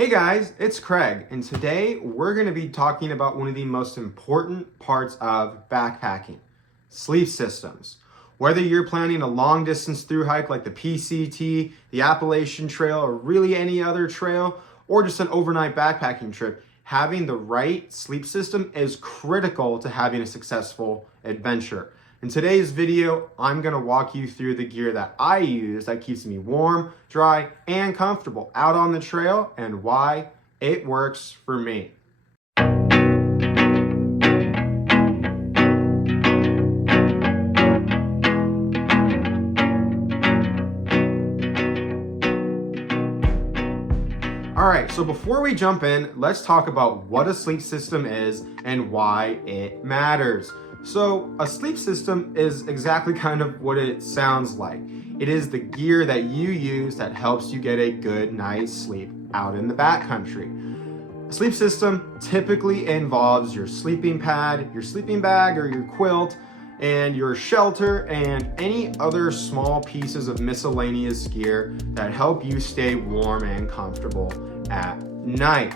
Hey guys, it's Craig, and today we're going to be talking about one of the most important parts of backpacking, sleep systems. Whether you're planning a long distance through hike like the PCT, the Appalachian Trail, or really any other trail, or just an overnight backpacking trip, having the right sleep system is critical to having a successful adventure. In today's video, I'm going to walk you through the gear that I use that keeps me warm, dry, and comfortable out on the trail and why it works for me. All right, so before we jump in, let's talk about what a sleep system is and why it matters. So a sleep system is exactly kind of what it sounds like. It is the gear that you use that helps you get a good night's sleep out in the backcountry. A sleep system typically involves your sleeping pad, your sleeping bag or your quilt, and your shelter and any other small pieces of miscellaneous gear that help you stay warm and comfortable at night.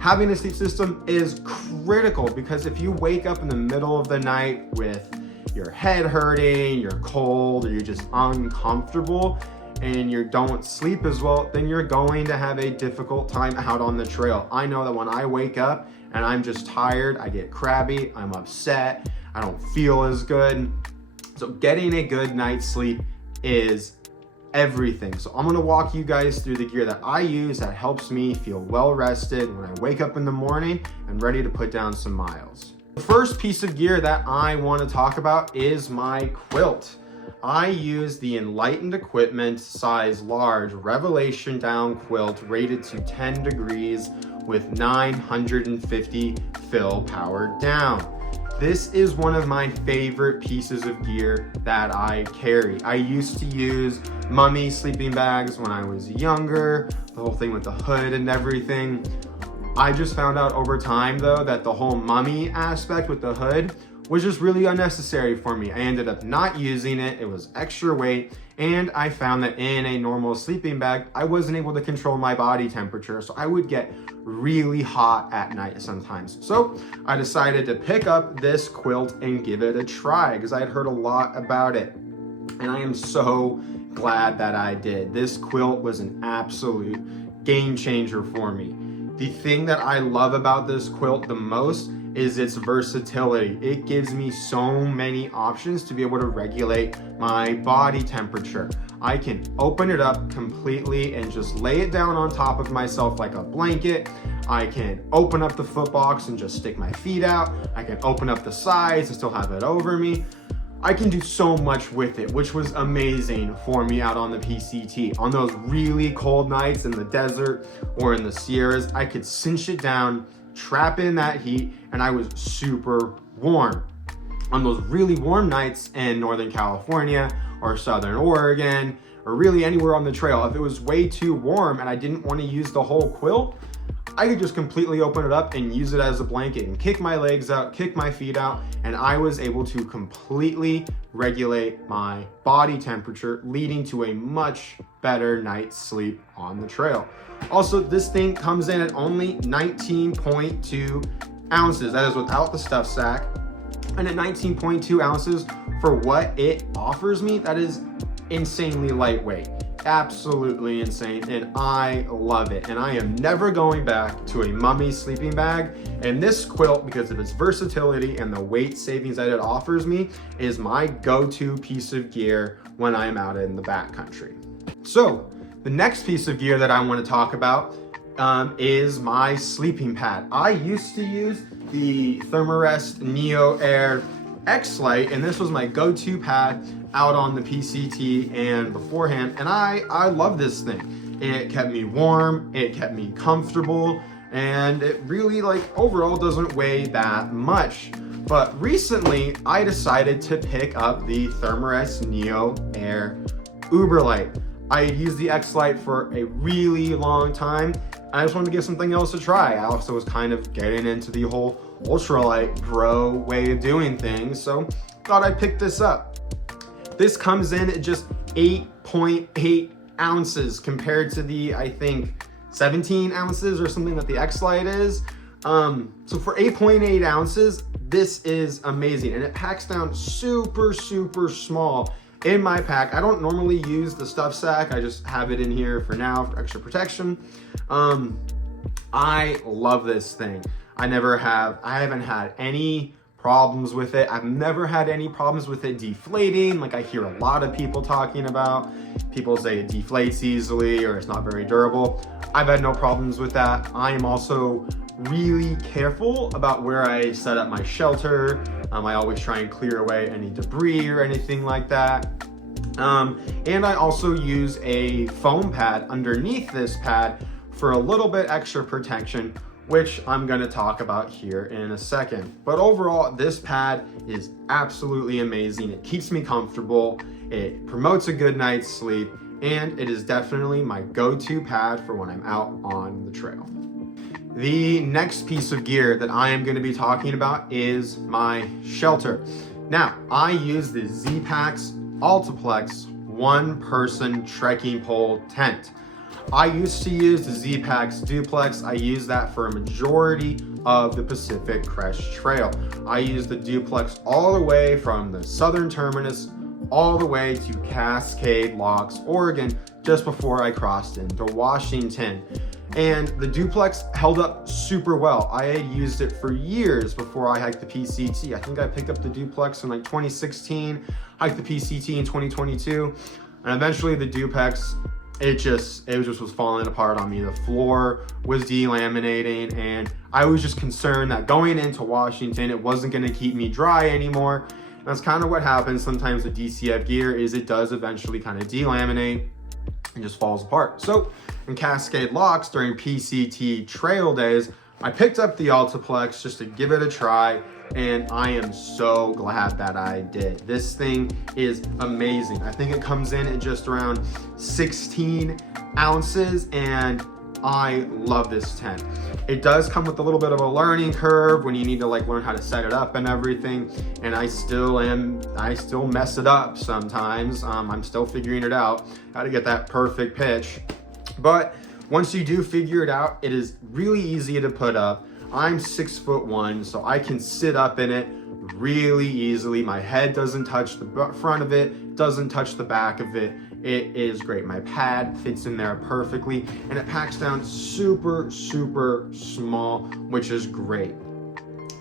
Having a sleep system is critical because if you wake up in the middle of the night with your head hurting, you're cold, or you're just uncomfortable, and you don't sleep as well, then you're going to have a difficult time out on the trail. I know that when I wake up and I'm just tired, I get crabby, I'm upset, I don't feel as good. So getting a good night's sleep is everything. So I'm going to walk you guys through the gear that I use that helps me feel well rested when I wake up in the morning and ready to put down some miles. The first piece of gear that I want to talk about is my quilt. I use the Enlightened Equipment size large Revelation down quilt rated to 10 degrees with 950 fill powered down. This is one of my favorite pieces of gear that I carry. I used to use mummy sleeping bags when I was younger, the whole thing with the hood and everything. I just found out over time though that the whole mummy aspect with the hood was just really unnecessary for me. I ended up not using it, it was extra weight, and I found that in a normal sleeping bag, I wasn't able to control my body temperature, so I would get really hot at night sometimes. So I decided to pick up this quilt and give it a try because I had heard a lot about it. And I am so glad that I did. This quilt was an absolute game changer for me. The thing that I love about this quilt the most is its versatility. It gives me so many options to be able to regulate my body temperature. I can open it up completely and just lay it down on top of myself like a blanket. I can open up the foot box and just stick my feet out. I can open up the sides and still have it over me. I can do so much with it, which was amazing for me out on the PCT. On those really cold nights in the desert or in the Sierras, I could cinch it down, trap in that heat, and I was super warm. On those really warm nights in Northern California or Southern Oregon, or really anywhere on the trail, if it was way too warm and I didn't want to use the whole quilt, I could just completely open it up and use it as a blanket and kick my legs out, kick my feet out, and I was able to completely regulate my body temperature, leading to a much better night's sleep on the trail. Also, this thing comes in at only 19.2 ounces. That is without the stuff sack. And at 19.2 ounces for what it offers me, that is insanely lightweight. Absolutely insane, and I love it. And I am never going back to a mummy sleeping bag. And this quilt, because of its versatility and the weight savings that it offers me, is my go-to piece of gear when I'm out in the backcountry. So the next piece of gear that I want to talk about is my sleeping pad. I used to use the Thermarest Neo Air X-Lite, and this was my go-to pad out on the PCT and beforehand, and I love this thing. It kept me warm, it kept me comfortable, and it really, like, overall doesn't weigh that much. But recently, I decided to pick up the Thermarest Neo Air Uberlight. I had used the X-Lite for a really long time. I just wanted to give something else a try. I also was kind of getting into the whole ultralight pro way of doing things, so thought I'd pick this up. This comes in at just 8.8 ounces compared to the, I think, 17 ounces or something that the X-Lite is. So for 8.8 ounces, this is amazing, and it packs down super small in my pack. I don't normally use the stuff sack. I just have it in here for now for extra protection. I love this thing. I haven't had any problems with it. I've never had any problems with it deflating, like I hear a lot of people talking about. People say it deflates easily or it's not very durable. I've had no problems with that. I am also really careful about where I set up my shelter. I always try and clear away any debris or anything like that. And I also use a foam pad underneath this pad for a little bit extra protection, which I'm going to talk about here in a second. But overall, this pad is absolutely amazing. It keeps me comfortable, it promotes a good night's sleep, and it is definitely my go-to pad for when I'm out on the trail. The next piece of gear that I am going to be talking about is my shelter. Now, I use the Z-Packs Ultraplex one-person trekking pole tent. I used to use the Z-Packs Duplex. I use that for a majority of the Pacific Crest Trail. I use the Duplex all the way from the southern terminus all the way to Cascade Locks, Oregon, just before I crossed into Washington. And the Duplex held up super well. I had used it for years before I hiked the PCT. I think I picked up the Duplex in like 2016, hiked the PCT in 2022, and eventually the Duplex, it just was falling apart on me. The floor was delaminating, and I was just concerned that going into Washington, it wasn't gonna keep me dry anymore. And that's kind of what happens sometimes with DCF gear, is it does eventually kind of delaminate and just falls apart. So in Cascade Locks during PCT trail days, I picked up the Ultraplex just to give it a try, and I am so glad that I did. This thing is amazing. I think it comes in at just around 16 ounces, and I love this tent. It does come with a little bit of a learning curve when you need to like learn how to set it up and everything, and I still mess it up sometimes. I'm still figuring it out, how to get that perfect pitch. But once you do figure it out, it is really easy to put up. I'm 6'1", so I can sit up in it really easily. My head doesn't touch the front of it, doesn't touch the back of it. It is great. My pad fits in there perfectly, and it packs down super small, which is great.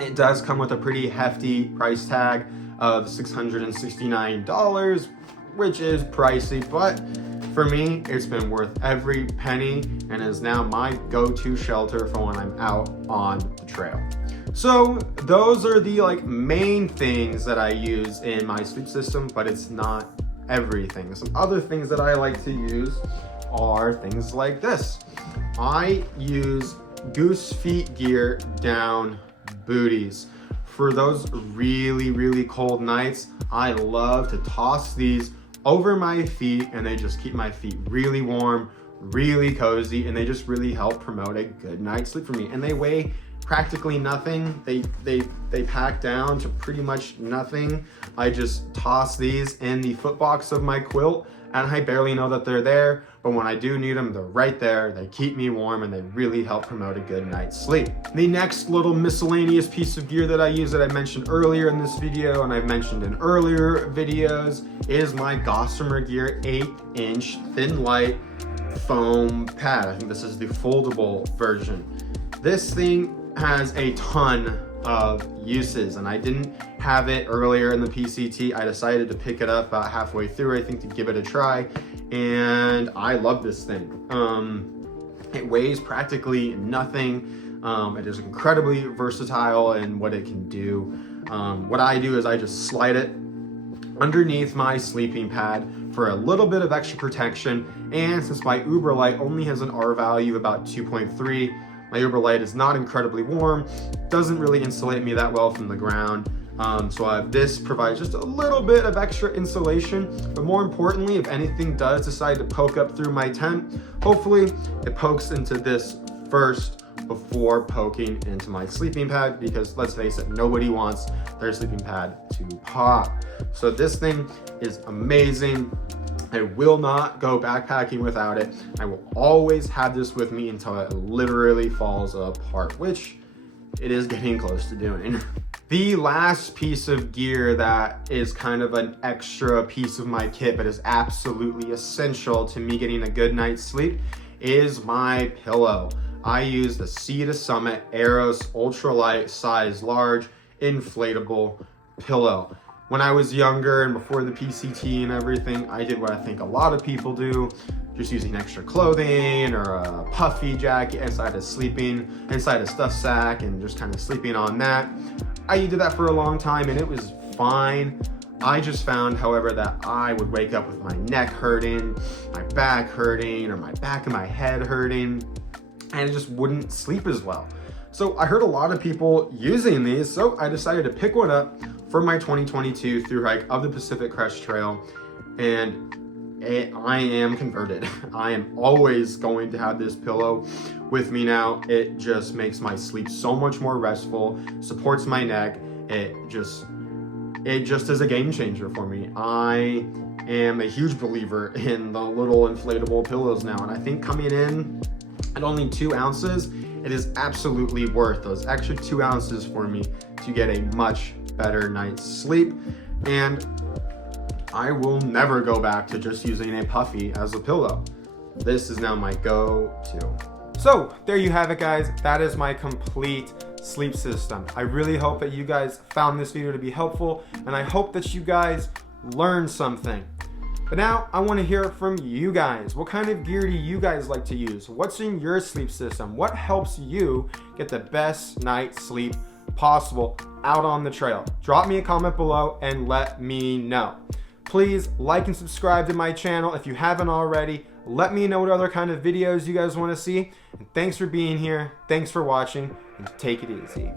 It does come with a pretty hefty price tag of $669, which is pricey, but for me, it's been worth every penny and is now my go-to shelter for when I'm out on the trail. So those are the main things that I use in my sleep system, but it's not everything. Some other things that I like to use are things like this. I use Goose Feet gear down booties. For those really cold nights, I love to toss these over my feet, and they just keep my feet really warm, really cozy, and they just really help promote a good night's sleep for me. And they weigh practically nothing. They pack down to pretty much nothing. I just toss these in the foot box of my quilt, and I barely know that they're there, but when I do need them, they're right there. They keep me warm, and they really help promote a good night's sleep. The next little miscellaneous piece of gear that I use that I mentioned earlier in this video, and I've mentioned in earlier videos, is my Gossamer Gear 8-inch Thin Light foam pad. I think this is the foldable version. This thing has a ton of uses, and I didn't have it earlier in the PCT. I decided to pick it up about halfway through, I think, to give it a try, and I love this thing. It weighs practically nothing. It is incredibly versatile in what it can do. What I do is I just slide it underneath my sleeping pad for a little bit of extra protection, and since my ULTRALIGHT only has an R value of about 2.3, my ULTRALIGHT is not incredibly warm, doesn't really insulate me that well from the ground. So this provides just a little bit of extra insulation, but more importantly, if anything does decide to poke up through my tent, hopefully it pokes into this first before poking into my sleeping pad, because let's face it, nobody wants their sleeping pad to pop. So this thing is amazing. I will not go backpacking without it. I will always have this with me until it literally falls apart, which it is getting close to doing. The last piece of gear that is kind of an extra piece of my kit, but is absolutely essential to me getting a good night's sleep, is my pillow. I use the Sea to Summit Eros ultralight size large inflatable pillow. When I was younger and before the PCT and everything, I did what I think a lot of people do, just using extra clothing or a puffy jacket inside a stuff sack and just kind of sleeping on that. I did that for a long time and it was fine. I just found, however, that I would wake up with my neck hurting, my back hurting, or my back and my head hurting, and I just wouldn't sleep as well. So I heard a lot of people using these, so I decided to pick one up for my 2022 thru hike of the Pacific Crest Trail, and I am converted. I am always going to have this pillow with me now. It just makes my sleep so much more restful, supports my neck. It just is a game changer for me. I am a huge believer in the little inflatable pillows now, and I think coming in at only 2 ounces, it is absolutely worth those extra 2 ounces for me to get a much better night's sleep. And I will never go back to just using a puffy as a pillow. This is now my go-to. So there you have it, guys. That is my complete sleep system. I really hope that you guys found this video to be helpful, and I hope that you guys learned something. But now I want to hear from you guys. What kind of gear do you guys like to use? What's in your sleep system? What helps you get the best night's sleep possible out on the trail? Drop me a comment below and let me know. Please like and subscribe to my channel if you haven't already. Let me know what other kind of videos you guys want to see. And thanks for being here. Thanks for watching, and take it easy.